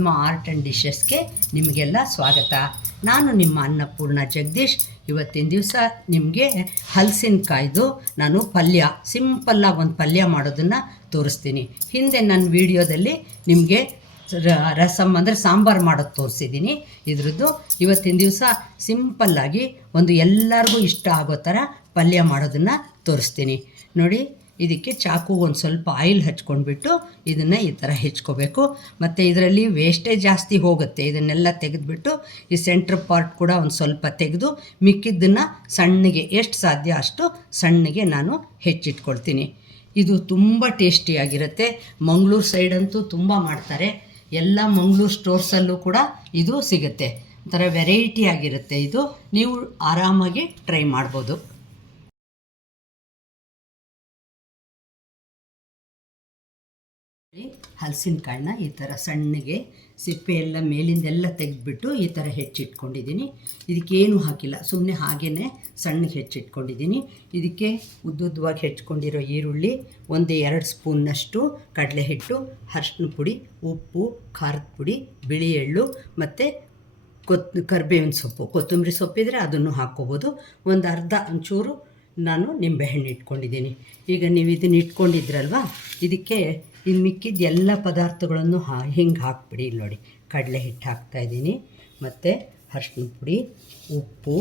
Padma art and ಡಿಶಸ್ಗೆ ನಿಮಗೆಲ್ಲ ಸ್ವಾಗತ. ನಾನು ನಿಮ್ಮ ಅನ್ನಪೂರ್ಣ ಜಗದೀಶ್. ಇವತ್ತಿನ ದಿವಸ ನಿಮಗೆ ಹಲಸಿನಕಾಯ್ದು ನಾನು ಸಿಂಪಲ್ಲಾಗಿ ಒಂದು ಪಲ್ಯ ಮಾಡೋದನ್ನು ತೋರಿಸ್ತೀನಿ. ಹಿಂದೆ ನನ್ನ ವೀಡಿಯೋದಲ್ಲಿ ನಿಮಗೆ ರಸಮ್ ಅಂದರೆ ಸಾಂಬಾರು ಮಾಡೋದು ತೋರಿಸಿದ್ದೀನಿ. ಇದ್ರದ್ದು ಇವತ್ತಿನ ದಿವಸ ಸಿಂಪಲ್ಲಾಗಿ ಒಂದು ಎಲ್ಲರಿಗೂ ಇಷ್ಟ ಆಗೋ ಥರ ಪಲ್ಯ ಮಾಡೋದನ್ನು ತೋರಿಸ್ತೀನಿ ನೋಡಿ. ಇದಕ್ಕೆ ಚಾಕು ಒಂದು ಸ್ವಲ್ಪ ಆಯಿಲ್ ಹಚ್ಕೊಂಡ್ಬಿಟ್ಟು ಇದನ್ನು ಈ ಥರ ಹೆಚ್ಕೋಬೇಕು. ಮತ್ತು ಇದರಲ್ಲಿ ವೇಸ್ಟೇಜ್ ಜಾಸ್ತಿ ಹೋಗುತ್ತೆ. ಇದನ್ನೆಲ್ಲ ತೆಗೆದುಬಿಟ್ಟು ಈ ಸೆಂಟ್ರ್ ಪಾರ್ಟ್ ಕೂಡ ಒಂದು ಸ್ವಲ್ಪ ತೆಗೆದು ಮಿಕ್ಕಿದ್ದನ್ನು ಸಣ್ಣಗೆ ಎಷ್ಟು ಸಾಧ್ಯ ಅಷ್ಟು ಸಣ್ಣಗೆ ನಾನು ಹೆಚ್ಚಿಟ್ಕೊಳ್ತೀನಿ. ಇದು ತುಂಬ ಟೇಸ್ಟಿಯಾಗಿರುತ್ತೆ. ಮಂಗಳೂರು ಸೈಡಂತೂ ತುಂಬ ಮಾಡ್ತಾರೆ. ಎಲ್ಲ ಮಂಗಳೂರು ಸ್ಟೋರ್ಸಲ್ಲೂ ಕೂಡ ಇದು ಸಿಗುತ್ತೆ. ಒಂಥರ ವೆರೈಟಿ ಆಗಿರುತ್ತೆ. ಇದು ನೀವು ಆರಾಮಾಗಿ ಟ್ರೈ ಮಾಡ್ಬೋದು. ಹಲಸಿನಕಾಳನ್ನ ಈ ಥರ ಸಣ್ಣಗೆ ಸಿಪ್ಪೆ ಎಲ್ಲ ಮೇಲಿಂದೆಲ್ಲ ತೆಗೆದುಬಿಟ್ಟು ಈ ಥರ ಹೆಚ್ಚಿಟ್ಕೊಂಡಿದ್ದೀನಿ. ಇದಕ್ಕೇನು ಹಾಕಿಲ್ಲ, ಸುಮ್ಮನೆ ಹಾಗೇ ಸಣ್ಣಗೆ ಹೆಚ್ಚಿಟ್ಕೊಂಡಿದ್ದೀನಿ. ಇದಕ್ಕೆ ಉದ್ದುದ್ದವಾಗಿ ಹೆಚ್ಕೊಂಡಿರೋ ಈರುಳ್ಳಿ, 1-2 ಸ್ಪೂನ್ನಷ್ಟು ಕಡಲೆ ಹಿಟ್ಟು, ಅರಿಶಿನ ಪುಡಿ, ಉಪ್ಪು, ಖಾರದ ಪುಡಿ, ಬಿಳಿ ಎಳ್ಳು ಮತ್ತು ಕರಿಬೇವಿನ ಸೊಪ್ಪು, ಕೊತ್ತಂಬರಿ ಸೊಪ್ಪಿದ್ರೆ ಅದನ್ನು ಹಾಕ್ಕೋಬೋದು. ಒಂಚೂರು ನಾನು ನಿಂಬೆಹಣ್ಣು ಇಟ್ಕೊಂಡಿದ್ದೀನಿ. ಈಗ ನೀವು ಇದನ್ನು ಇಟ್ಕೊಂಡಿದ್ರಲ್ವ, ಇದಕ್ಕೆ ಇನ್ನು ಮಿಕ್ಕಿದ ಎಲ್ಲ ಪದಾರ್ಥಗಳನ್ನು ಹಿಂಗೆ ಹಾಕ್ಬಿಡಿ. ಇಲ್ಲಿ ನೋಡಿ, ಕಡಲೆ ಹಿಟ್ಟು ಹಾಕ್ತಾಯಿದ್ದೀನಿ, ಮತ್ತು ಅರಿಶಿನ ಪುಡಿ, ಉಪ್ಪು,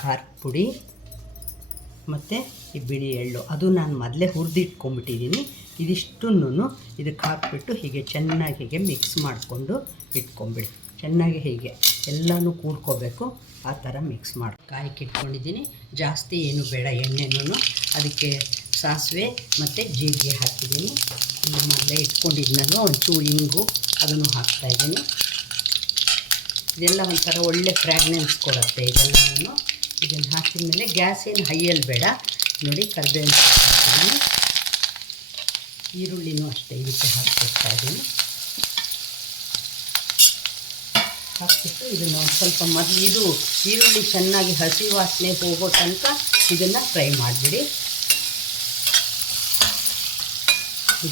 ಖಾರದ ಪುಡಿ ಮತ್ತು ಈ ಬಿಳಿ ಎಳ್ಳು, ಅದು ನಾನು ಮೊದಲೇ ಹುರಿದಿಟ್ಕೊಂಡ್ಬಿಟ್ಟಿದ್ದೀನಿ. ಇದಿಷ್ಟನ್ನು ಇದಕ್ಕೆ ಹಾಕ್ಬಿಟ್ಟು ಹೀಗೆ ಚೆನ್ನಾಗಿ ಹೀಗೆ ಮಿಕ್ಸ್ ಮಾಡಿಕೊಂಡು ಇಟ್ಕೊಂಬಿಡಿ. ಚೆನ್ನಾಗಿ ಹೀಗೆ ಎಲ್ಲನೂ ಕೂಡ್ಕೋಬೇಕು. ಆ ಥರ ಮಿಕ್ಸ್ ಮಾಡಿ ಕಾಯಕ್ಕೆ ಇಟ್ಕೊಂಡಿದ್ದೀನಿ. ಜಾಸ್ತಿ ಏನು ಬೇಡ ಎಣ್ಣೆನೂ. ಅದಕ್ಕೆ ಸಾಸಿವೆ ಮತ್ತು ಜೀರಿಗೆ ಹಾಕಿದ್ದೀನಿ. ಮೊದಲೇ ಇಟ್ಕೊಂಡಿದ್ನಲ್ಲ ಒಂಚೂರು ಇಂಗು, ಅದನ್ನು ಹಾಕ್ತಾಯಿದ್ದೀನಿ. ಇದೆಲ್ಲ ಒಂಥರ ಒಳ್ಳೆ ಫ್ರ್ಯಾಗ್ನೆನ್ಸ್ ಕೊಡುತ್ತೆ. ಇದನ್ನು ಹಾಕಿದ ಮೇಲೆ ಗ್ಯಾಸ್ ಏನು ಹೈಯಲ್ಲಿ ಬೇಡ. ನೋಡಿ, ಕರಿಬೇವಿನ ಹಾಕ್ತಿದ್ದೀನಿ. ಈರುಳ್ಳಿನೂ ಅಷ್ಟೇ ಇದಕ್ಕೆ ಹಾಕ್ತಾಯಿದ್ದೀನಿ. ಹಾಕ್ಬಿಟ್ಟು ಇದನ್ನು ಒಂದು ಸ್ವಲ್ಪ ಮೊದಲು ಇದು ಈರುಳ್ಳಿ ಚೆನ್ನಾಗಿ ಹಸಿ ವಾಸನೆ ಹೋಗೋ ತನಕ ಇದನ್ನು ಫ್ರೈ ಮಾಡಿಬಿಡಿ.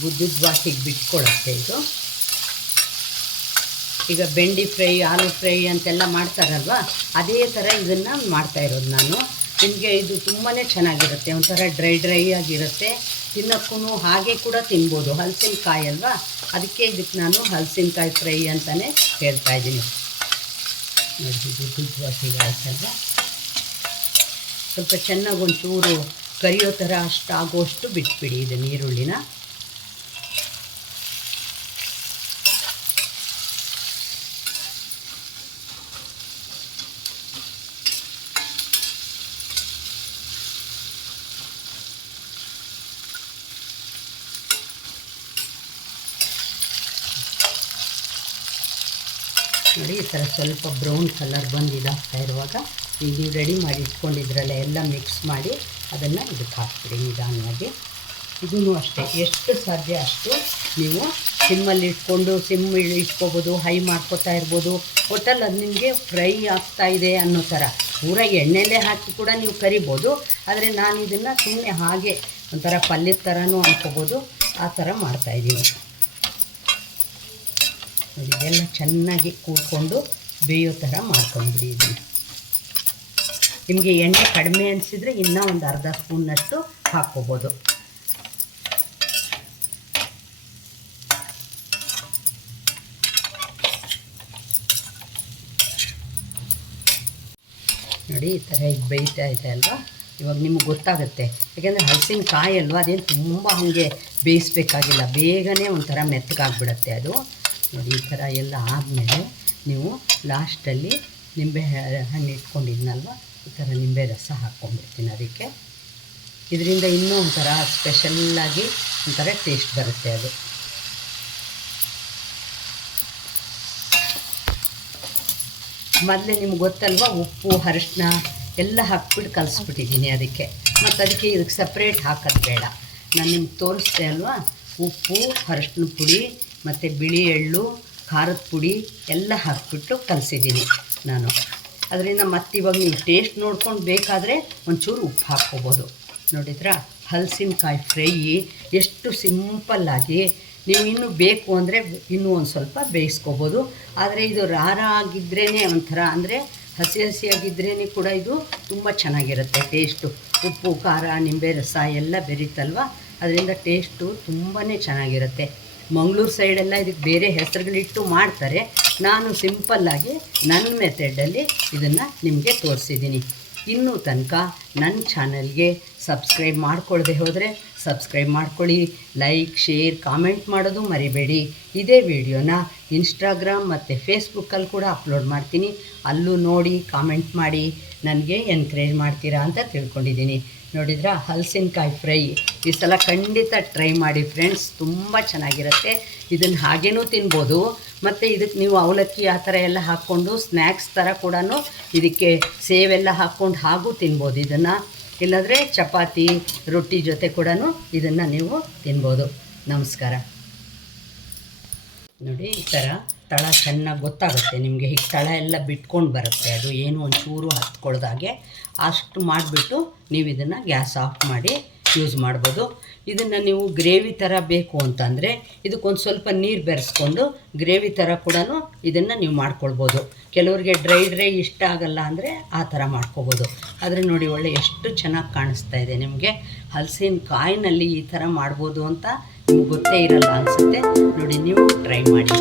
ಉದ್ದುದ್ದವಾಗಿ ಬಿಟ್ಕೊಳತ್ತೆ ಇದು. ಈಗ ಬೆಂಡಿ ಫ್ರೈ, ಆಲೂ ಫ್ರೈ ಅಂತೆಲ್ಲ ಮಾಡ್ತಾರಲ್ವ, ಅದೇ ಥರ ಇದನ್ನು ಮಾಡ್ತಾಯಿರೋದು ನಾನು. ನಿಮಗೆ ಇದು ತುಂಬಾ ಚೆನ್ನಾಗಿರುತ್ತೆ. ಒಂಥರ ಡ್ರೈ ಆಗಿರುತ್ತೆ. ತಿನ್ನೋಕ್ಕೂ ಹಾಗೆ ಕೂಡ ತಿನ್ಬೋದು. ಹಲಸಿನಕಾಯಿ ಅಲ್ವಾ, ಅದಕ್ಕೆ ಇದಕ್ಕೆ ನಾನು ಹಲಸಿನಕಾಯಿ ಫ್ರೈ ಅಂತಲೇ ಹೇಳ್ತಾಯಿದ್ದೀನಿ. ನೋಡಿ, ಉದ್ದುದ್ದವಾಗಿ ಆಯ್ತಲ್ವ. ಸ್ವಲ್ಪ ಚೆನ್ನಾಗಿ ಒಂಚೂರು ಕರಿಯೋ ಥರ ಆಗೋಷ್ಟು ಬಿಟ್ಬಿಡಿ ಇದನ್ನು ಈರುಳ್ಳಿನ. ನೋಡಿ, ಈ ಥರ ಸ್ವಲ್ಪ ಬ್ರೌನ್ ಕಲರ್ ಬಂದು ಇದಾಗ್ತಾ ಇರುವಾಗ ಈಗ ನೀವು ರೆಡಿ ಮಾಡಿ ಇಟ್ಕೊಂಡಿದ್ರಲ್ಲ ಎಲ್ಲ ಮಿಕ್ಸ್ ಮಾಡಿ ಅದನ್ನು ಇದಕ್ಕೆ ಹಾಕ್ಬಿಡಿ ನಿಧಾನವಾಗಿ. ಇದೂ ಅಷ್ಟೇ, ಎಷ್ಟು ಸಾಧ್ಯ ಅಷ್ಟು ನೀವು ಸಿಮ್ಮಲ್ಲಿ ಇಟ್ಕೋಬೋದು, ಹೈ ಮಾಡ್ಕೋತಾ ಇರ್ಬೋದು. ಒಟ್ಟಲ್ಲಿ ಅದು ನಿಮಗೆ ಫ್ರೈ ಆಗ್ತಾಯಿದೆ ಅನ್ನೋ ಥರ ಪೂರ ಎಣ್ಣೆಲೇ ಹಾಕಿ ಕೂಡ ನೀವು ಕರಿಬೋದು. ಆದರೆ ನಾನು ಇದನ್ನು ಸುಮ್ಮನೆ ಹಾಗೆ ಒಂಥರ ಪಲ್ಯದ ಥರನೂ ಅನ್ಕೋಬೋದು. ಆ ಥರ ಮಾಡ್ತಾಯಿದ್ದೀನಿ. ಇದೆಲ್ಲ ಚೆನ್ನಾಗಿ ಕೂಡ್ಕೊಂಡು ಬೇಯೋ ಥರ ಮಾಡ್ಕೊಂಡ್ಬಿಡಿ. ಇದನ್ನು ನಿಮಗೆ ಎಣ್ಣೆ ಕಡಿಮೆ ಅನಿಸಿದರೆ ಇನ್ನೂ ಒಂದು ಅರ್ಧ ಸ್ಪೂನ್ನಷ್ಟು ಹಾಕ್ಕೋಬೋದು. ನೋಡಿ, ಈ ಥರ ಈಗ ಬೇಯ್ತಾ ಇದೆ ಅಲ್ವಾ. ಇವಾಗ ನಿಮಗೆ ಗೊತ್ತಾಗುತ್ತೆ, ಯಾಕೆಂದರೆ ಹಲಸಿನಕಾಯಿ ಅಲ್ವಾ, ಅದೇನು ತುಂಬ ಹಾಗೆ ಬೇಯಿಸ್ಬೇಕಾಗಿಲ್ಲ. ಬೇಗನೆ ಒಂಥರ ಮೆತ್ತಗಾಗ್ಬಿಡುತ್ತೆ ಅದು. ನೋಡಿ, ಈ ಥರ ಎಲ್ಲ ಆದಮೇಲೆ ನೀವು ಲಾಸ್ಟಲ್ಲಿ ನಿಂಬೆ ಹಣ್ಣು ಇಟ್ಕೊಂಡಿದ್ನಲ್ವ, ಈ ಥರ ನಿಂಬೆ ರಸ ಹಾಕ್ಕೊಂಡ್ಬಿಡ್ತೀನಿ ಅದಕ್ಕೆ. ಇದರಿಂದ ಇನ್ನೂ ಒಂಥರ ಸ್ಪೆಷಲ್ಲಾಗಿ ಒಂಥರ ಟೇಸ್ಟ್ ಬರುತ್ತೆ ಅದು. ಮೊದಲೇ ನಿಮ್ಗೆ ಗೊತ್ತಲ್ವ, ಉಪ್ಪು, ಅರಿಶಿನ ಎಲ್ಲ ಹಾಕ್ಬಿಟ್ಟು ಕಲಿಸ್ಬಿಟ್ಟಿದ್ದೀನಿ ಅದಕ್ಕೆ. ಮತ್ತು ಅದಕ್ಕೆ ಇದಕ್ಕೆ ಸಪ್ರೇಟ್ ಹಾಕೋದು ಬೇಡ. ನಾನು ನಿಮ್ಗೆ ತೋರಿಸ್ದೆ ಅಲ್ವಾ, ಉಪ್ಪು, ಅರಿಶಿನ ಪುಡಿ ಮತ್ತು ಬಿಳಿ ಎಳ್ಳು, ಖಾರದ ಪುಡಿ ಎಲ್ಲ ಹಾಕ್ಬಿಟ್ಟು ಕಲಸಿದ್ದೀನಿ ನಾನು. ಅದರಿಂದ ಮತ್ತಿವಾಗ ನೀವು ಟೇಸ್ಟ್ ನೋಡ್ಕೊಂಡು ಬೇಕಾದರೆ ಒಂಚೂರು ಉಪ್ಪು ಹಾಕ್ಕೋಬೋದು. ನೋಡಿದ್ರಾ, ಹಲಸಿನಕಾಯಿ ಫ್ರೈ ಎಷ್ಟು ಸಿಂಪಲ್ಲಾಗಿ ನೀವು ಇನ್ನೂ ಬೇಕು ಅಂದರೆ ಇನ್ನೂ ಒಂದು ಸ್ವಲ್ಪ ಬೇಯಿಸ್ಕೋಬೋದು. ಆದರೆ ಇದು ರಾರ ಆಗಿದ್ರೇ ಒಂಥರ ಅಂದರೆ ಹಸಿ ಹಸಿಯಾಗಿದ್ರೇ ಕೂಡ ಇದು ತುಂಬ ಚೆನ್ನಾಗಿರುತ್ತೆ ಟೇಸ್ಟು. ಉಪ್ಪು ಖಾರ ನಿಂಬೆ ರಸ ಎಲ್ಲ ಬೆರೀತಲ್ವ, ಅದರಿಂದ ಟೇಸ್ಟು ತುಂಬಾ ಚೆನ್ನಾಗಿರುತ್ತೆ. ಮಂಗಳೂರು ಸೈಡೆಲ್ಲ ಇದಕ್ಕೆ ಬೇರೆ ಹೆಸರುಗಳಿಟ್ಟು ಮಾಡ್ತಾರೆ. ನಾನು ಸಿಂಪಲ್ಲಾಗಿ ನನ್ನ ಮೆಥಡಲ್ಲಿ ಇದನ್ನು ನಿಮಗೆ ತೋರಿಸಿದ್ದೀನಿ. ಇನ್ನೂ ತನಕ ನನ್ನ ಚಾನಲ್ಗೆ ಸಬ್ಸ್ಕ್ರೈಬ್ ಮಾಡ್ಕೊಳ್ಳದೆ ಹೋದರೆ ಸಬ್ಸ್ಕ್ರೈಬ್ ಮಾಡ್ಕೊಳ್ಳಿ. ಲೈಕ್, ಶೇರ್, ಕಾಮೆಂಟ್ ಮಾಡೋದು ಮರಿಬೇಡಿ. ಇದೇ ವಿಡಿಯೋನ ಇನ್ಸ್ಟಾಗ್ರಾಮ್ ಮತ್ತು ಫೇಸ್ಬುಕ್ಕಲ್ಲಿ ಕೂಡ ಅಪ್ಲೋಡ್ ಮಾಡ್ತೀನಿ. ಅಲ್ಲೂ ನೋಡಿ ಕಾಮೆಂಟ್ ಮಾಡಿ ನನಗೆ ಎನ್ಕರೇಜ್ ಮಾಡ್ತೀರಾ ಅಂತ ತಿಳ್ಕೊಂಡಿದ್ದೀನಿ. ನೋಡಿದ್ರಾ, ಹಲಸಿನಕಾಯಿ ಫ್ರೈ ಈ ಸಲ ಖಂಡಿತ ಟ್ರೈ ಮಾಡಿ ಫ್ರೆಂಡ್ಸ್, ತುಂಬ ಚೆನ್ನಾಗಿರುತ್ತೆ. ಇದನ್ನು ಹಾಗೇನೂ ತಿನ್ಬೋದು, ಮತ್ತು ಇದಕ್ಕೆ ನೀವು ಅವಲಕ್ಕಿ ಆ ಥರ ಎಲ್ಲ ಹಾಕ್ಕೊಂಡು ಸ್ನ್ಯಾಕ್ಸ್ ಥರ ಕೂಡ ಇದಕ್ಕೆ ಸೇವೆಲ್ಲ ಹಾಕ್ಕೊಂಡು ಹಾಗೂ ತಿನ್ಬೋದು. ಇದನ್ನು ಇಲ್ಲಾಂದರೆ ಚಪಾತಿ ರೊಟ್ಟಿ ಜೊತೆ ಕೂಡ ಇದನ್ನು ನೀವು ತಿನ್ಬೋದು. ನಮಸ್ಕಾರ. ನೋಡಿ, ಈ ಥರ ತಳ ಚೆನ್ನಾಗಿ ಗೊತ್ತಾಗುತ್ತೆ ನಿಮಗೆ. ಹೀಗೆ ತಳ ಎಲ್ಲ ಬಿಟ್ಕೊಂಡು ಬರುತ್ತೆ, ಅದು ಏನು ಒಂಚೂರು ಹತ್ಕೊಳ್ದಾಗೆ. ಅಷ್ಟು ಮಾಡಿಬಿಟ್ಟು ನೀವು ಇದನ್ನು ಗ್ಯಾಸ್ ಆಫ್ ಮಾಡಿ ಯೂಸ್ ಮಾಡ್ಬೋದು. ಇದನ್ನು ನೀವು ಗ್ರೇವಿ ಥರ ಬೇಕು ಅಂತಂದರೆ ಇದಕ್ಕೊಂದು ಸ್ವಲ್ಪ ನೀರು ಬೆರೆಸ್ಕೊಂಡು ಗ್ರೇವಿ ಥರ ಕೂಡ ಇದನ್ನು ನೀವು ಮಾಡ್ಕೊಳ್ಬೋದು. ಕೆಲವ್ರಿಗೆ ಡ್ರೈ ಇಷ್ಟ ಆಗಲ್ಲ ಅಂದರೆ ಆ ಥರ ಮಾಡ್ಕೊಬೋದು. ಆದರೆ ನೋಡಿ, ಒಳ್ಳೆ ಎಷ್ಟು ಚೆನ್ನಾಗಿ ಕಾಣಿಸ್ತಾ ಇದೆ ನಿಮಗೆ. ಹಲಸಿನಕಾಯಿನಲ್ಲಿ ಈ ಥರ ಮಾಡ್ಬೋದು ಅಂತ ನಿಮ್ಗೆ ಗೊತ್ತೇ ಇರಲ್ಲ ಅನಿಸುತ್ತೆ. ನೋಡಿ, ನೀವು ಟ್ರೈ ಮಾಡಿ.